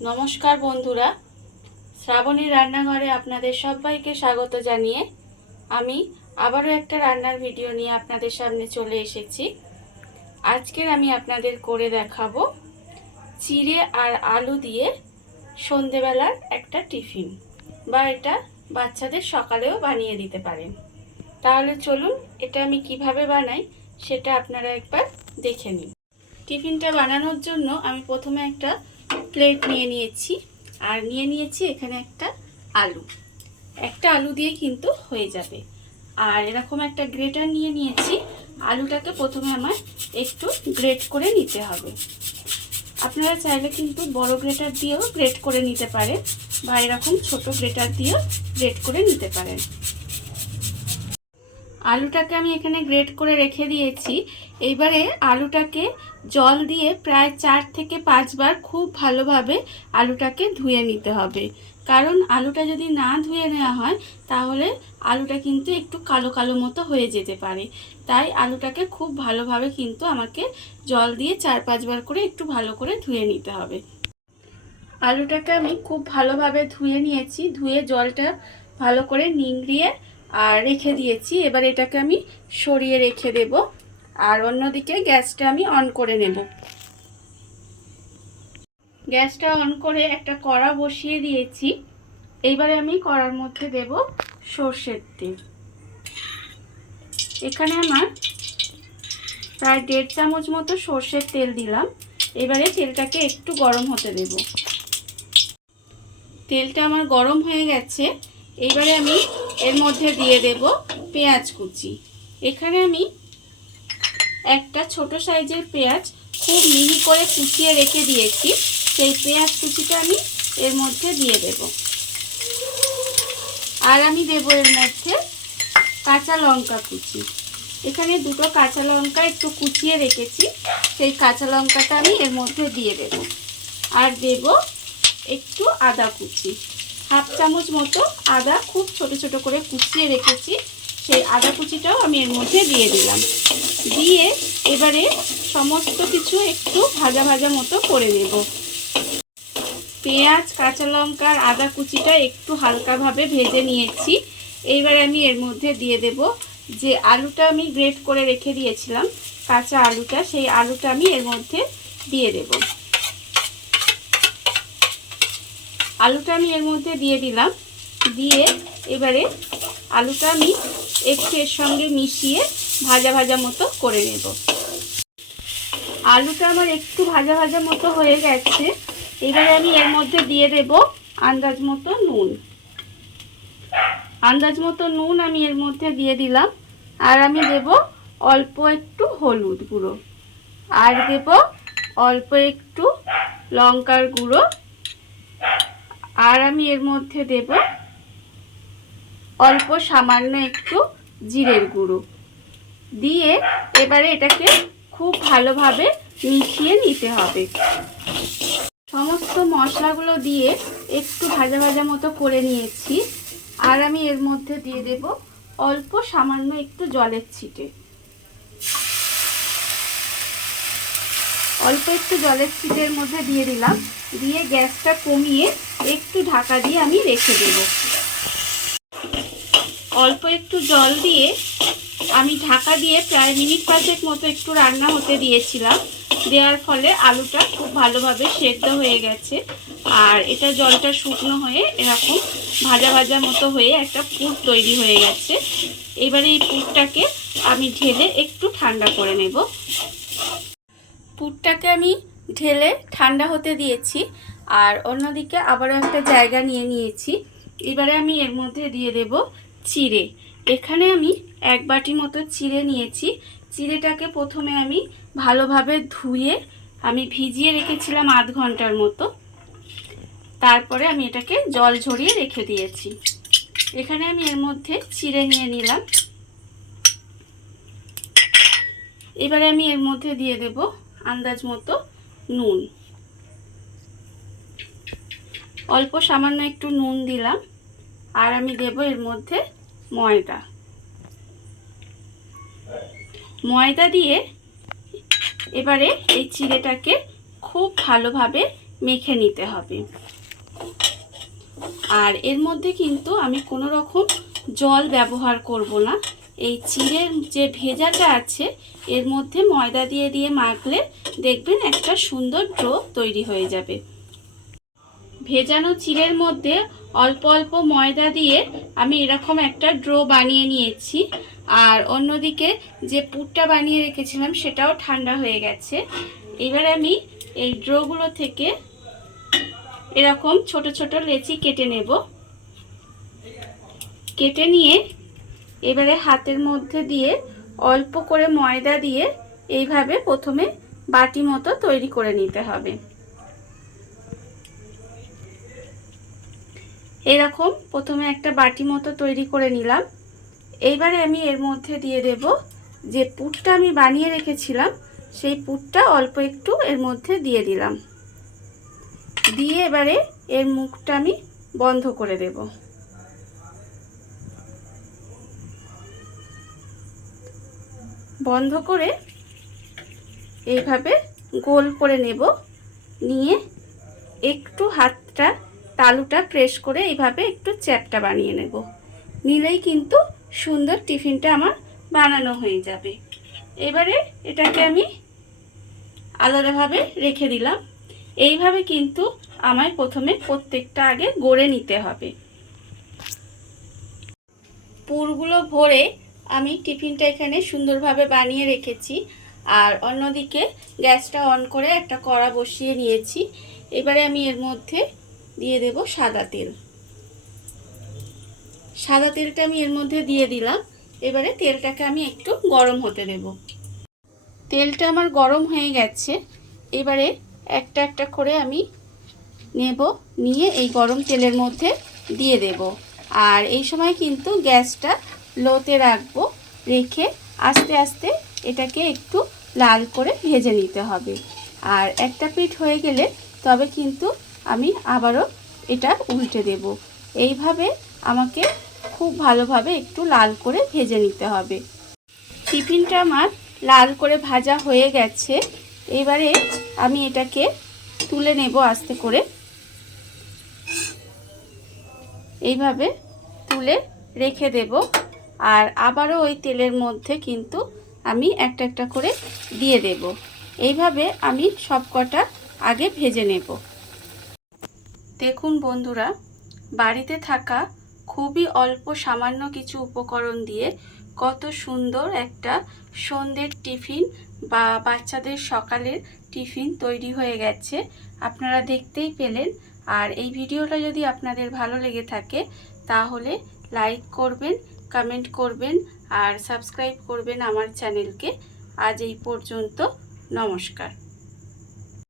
নমস্কার বন্ধুরা, শ্রাবণী রান্নাঘরে আপনাদের সবাইকে স্বাগত জানিয়ে আমি আবারও একটা রান্নার ভিডিও নিয়ে আপনাদের সামনে চলে এসেছি। আজকের আমি আপনাদের করে দেখাবো চিড়ে আর আলু দিয়ে সন্ধেবেলার একটা টিফিন, বা এটা বাচ্চাদের সকালেও বানিয়ে দিতে পারেন। তাহলে চলুন এটা আমি কিভাবে বানাই সেটা আপনারা একবার দেখে নিন। টিফিনটা বানানোর জন্য আমি প্রথমে একটা প্লেট নিয়ে নিয়েছি, আর নিয়ে নিয়েছি এখানে একটা আলু দিয়ে কিন্তু হয়ে যাবে। আর এরকম একটা গ্রেটার নিয়ে নিয়েছি। আলুটাকে প্রথমে আমার একটু গ্রেট করে নিতে হবে। আপনারা চাইলে কিন্তু বড় গ্রেটার দিয়েও গ্রেট করে নিতে পারেন, বা এরকম ছোট গ্রেটার দিয়েও গ্রেট করে নিতে পারেন। আলুটাকে আমি এখানে গ্রেট করে রেখে দিয়েছি। এইবারে আলুটাকে জল দিয়ে প্রায় 4 থেকে 5 বার খুব ভালোভাবে আলুটাকে ধুয়ে নিতে হবে। কারণ আলুটা যদি না ধুয়ে নেওয়া হয় তাহলে আলুটা কিন্তু একটু কালো কালো মতো হয়ে যেতে পারে। তাই আলুটাকে খুব ভালোভাবে কিন্তু আমাকে জল দিয়ে 4-5 বার করে একটু ভালো করে ধুয়ে নিতে হবে। আলুটাকে আমি খুব ভালোভাবে ধুয়ে নিয়েছি। ধুয়ে জলটা ভালো করে নিংড়িয়ে আর রেখে দিয়েছি। এবার এটাকে আমি সরিয়ে রেখে দেব, আর অন্যদিকে গ্যাসটা আমি অন করে নেব। গ্যাসটা অন করে একটা কড়া বসিয়ে দিয়েছি। এইবারে আমি কড়ার মধ্যে দেব সর্ষের তেল। এখানে আমার প্রায় 1.5 চামচ মতো সর্ষের তেল দিলাম। এবারে তেলটাকে একটু গরম হতে দেব। তেলটা আমার গরম হয়ে গেছে। এইবারে আমি এর মধ্যে দিয়ে দেব পেঁয়াজ কুচি। এখানে আমি একটা ছোট সাইজের পেঁয়াজ খুব মিহি করে কুচিয়ে রেখে দিয়েছি। সেই পেঁয়াজ কুচিটা আমি এর মধ্যে দিয়ে দেব। আর আমি দেব এর মধ্যে কাঁচা লঙ্কা কুচি। এখানে 2টো কাঁচা লঙ্কা একটু কুচিয়ে রেখেছি, সেই কাঁচা লঙ্কাটা আমি এর মধ্যে দিয়ে দেব। আর দেব একটু আদা কুচি, 1/2 চামচ মতো আদা খুব ছোট ছোট করে কুচিয়ে রেখেছি, সেই আদা কুচিটাও আমি এর মধ্যে দিয়ে দিলাম। দিয়ে এবারে সমস্ত কিছু একটু ভাজা ভাজা মতো করে নেব। পেঁয়াজ, কাঁচা লঙ্কা আর আদা কুচিটা একটু হালকাভাবে ভেজে নিয়েছি। এইবারে আমি এর মধ্যে দিয়ে দেব যে আলুটা আমি গ্রেট করে রেখে দিয়েছিলাম, কাঁচা আলুটা, সেই আলুটা আমি এর মধ্যে দিয়ে দেব। আলুটা আমি এর মধ্যে দিয়ে দিলাম। দিয়ে এবারে আলুটা আমি একটু এর সঙ্গে মিশিয়ে ভাজা ভাজা মতো করে নেব। আলুটা আমার একটু ভাজা ভাজা মতো হয়ে গেছে। এবারে আমি এর মধ্যে দিয়ে দেব আন্দাজ মতো নুন। আন্দাজ মতো নুন আমি এর মধ্যে দিয়ে দিলাম। আর আমি দেব অল্প একটু হলুদ গুঁড়ো, আর দেব অল্প একটু লঙ্কার গুঁড়ো, আর আমি এর মধ্যে দেব অল্প সামান্য একটু জিরের গুঁড়ো। দিয়ে এবারে এটাকে খুব ভালোভাবে মিশিয়ে নিতে হবে। সমস্ত মশলাগুলো দিয়ে একটু ভাজা ভাজা মতো করে নিয়েছি। আর আমি এর মধ্যে দিয়ে দেব অল্প সামান্য একটু জলের ছিটে। অল্প একটু জলের ছিটের মধ্যে দিয়ে দিলাম। দিয়ে গ্যাসটা কমিয়ে একটু ঢাকা দিয়ে আমি রেখে দেব। অল্প একটু জল দিয়ে আমি ঢাকা দিয়ে প্রায় মিনিট 5 মতো একটু রান্না হতে দিয়েছিলাম। দেওয়ার ফলে আলুটা খুব ভালোভাবে সেদ্ধ হয়ে গেছে, আর এটা জলটা শুকনো হয়ে এরকম ভাজা ভাজা মতো হয়ে একটা পুর তৈরি হয়ে গেছে। এবারে এই পুরটাকে আমি ঢেলে একটু ঠান্ডা করে নেব। পুরটাকে আমি ঢেলে ঠান্ডা হতে দিয়েছি, আর অন্যদিকে আবারও একটা জায়গা নিয়ে নিয়েছি। এবারে আমি এর মধ্যে দিয়ে দেব চিড়ে। এখানে আমি 1 বাটি মতো চিড়ে নিয়েছি। চিড়েটাকে প্রথমে আমি ভালোভাবে ধুয়ে আমি ভিজিয়ে রেখেছিলাম আধ ঘন্টার মতো। তারপরে আমি এটাকে জল ঝরিয়ে রেখে দিয়েছি। এখানে আমি এর মধ্যে চিড়ে নিয়ে নিলাম। এবারে আমি এর মধ্যে দিয়ে দেব আন্দাজ মতো নুন। অল্প সামান্য একটু নুন দিলাম। আর আমি দেব এর মধ্যে ময়দা। ময়দা দিয়ে এবারে এই চিড়েটাকে খুব ভালোভাবে মেখে নিতে হবে। আর এর মধ্যে কিন্তু আমি কোনো রকম জল ব্যবহার করব না। এই চিড়ের যে ভেজাটা আছে এর মধ্যে ময়দা দিয়ে দিয়ে মাখলে দেখবেন একটা সুন্দর ডো তৈরি হয়ে যাবে। ভেজানো চিড়ের মধ্যে অল্প অল্প ময়দা দিয়ে আমি এরকম একটা ডো বানিয়ে নিয়েছি। আর অন্যদিকে যে পুরটা বানিয়ে রেখেছিলাম সেটাও ঠান্ডা হয়ে গেছে। এবার আমি এই ডোগুলো থেকে এরকম ছোট ছোট লেচি কেটে নেব। কেটে নিয়ে এবারে হাতের মধ্যে দিয়ে অল্প করে ময়দা দিয়ে এইভাবে প্রথমে বাটি মতো তৈরি করে নিতে হবে। এরকম প্রথমে একটা বাটি মতো তৈরি করে নিলাম। এইবারে আমি এর মধ্যে দিয়ে দেব যে পুরটা আমি বানিয়ে রেখেছিলাম, সেই পুরটা অল্প একটু এর মধ্যে দিয়ে দিলাম। দিয়ে এবারে এর মুখটা আমি বন্ধ করে দেব। বন্ধ করে এইভাবে গোল করে নেব। নিয়ে একটু হাতটা তালুটা প্রেস করে এইভাবে একটু চ্যাপটা বানিয়ে নেব। নিলেই কিন্তু সুন্দর টিফিনটা আমার বানানো হয়ে যাবে। এবারে এটাকে আমি আলাদাভাবে রেখে দিলাম। এইভাবে কিন্তু আমায় প্রথমে প্রত্যেকটা আগে গড়ে নিতে হবে। পুরগুলো ভরে আমি টিফিনটা এখানে সুন্দরভাবে বানিয়ে রেখেছি। আর অন্যদিকে গ্যাসটা অন করে একটা কড়া বসিয়ে নিয়েছি। এবারে আমি এর মধ্যে দিয়ে দেব সাদা তেল। সাদা তেলটা আমি এর মধ্যে দিয়ে দিলাম। এবারে তেলটাকে আমি একটু গরম হতে দেব। তেলটা আমার গরম হয়ে গেছে। এবারে একটা একটা করে আমি নেব, নিয়ে এই গরম তেলের মধ্যে দিয়ে দেব। আর এই সময় কিন্তু গ্যাসটা লোতে রাখবো। রেখে আস্তে আস্তে এটাকে একটু লাল করে ভেজে নিতে হবে। আর একটা পিঠ হয়ে গেলে তবে কিন্তু আমি আবারও এটা উল্টে দেব। এইভাবে আমাকে খুব ভালোভাবে একটু লাল করে ভেজে নিতে হবে। টিফিনটা আমার লাল করে ভাজা হয়ে গেছে। এবারে আমি এটাকে তুলে নেব আস্তে করে। এইভাবে তুলে রেখে দেব। আর আবারও ওই তেলের মধ্যে কিন্তু আমি একটা একটা করে দিয়ে দেব। এইভাবে আমি সবকটা আগে ভেজে নেব। দেখুন বন্ধুরা, বাড়িতে থাকা খুবই অল্প সামান্য কিছু উপকরণ দিয়ে কত সুন্দর একটা সন্ধ্যের টিফিন বা বাচ্চাদের সকালের টিফিন তৈরি হয়ে গেছে। আপনারা দেখতেই পেলেন। আর এই ভিডিওটা যদি আপনাদের ভালো লেগে থাকে তাহলে লাইক করবেন, কমেন্ট করবেন আর সাবস্ক্রাইব করবেন আমার চ্যানেলকে। আজ এই পর্যন্ত, নমস্কার।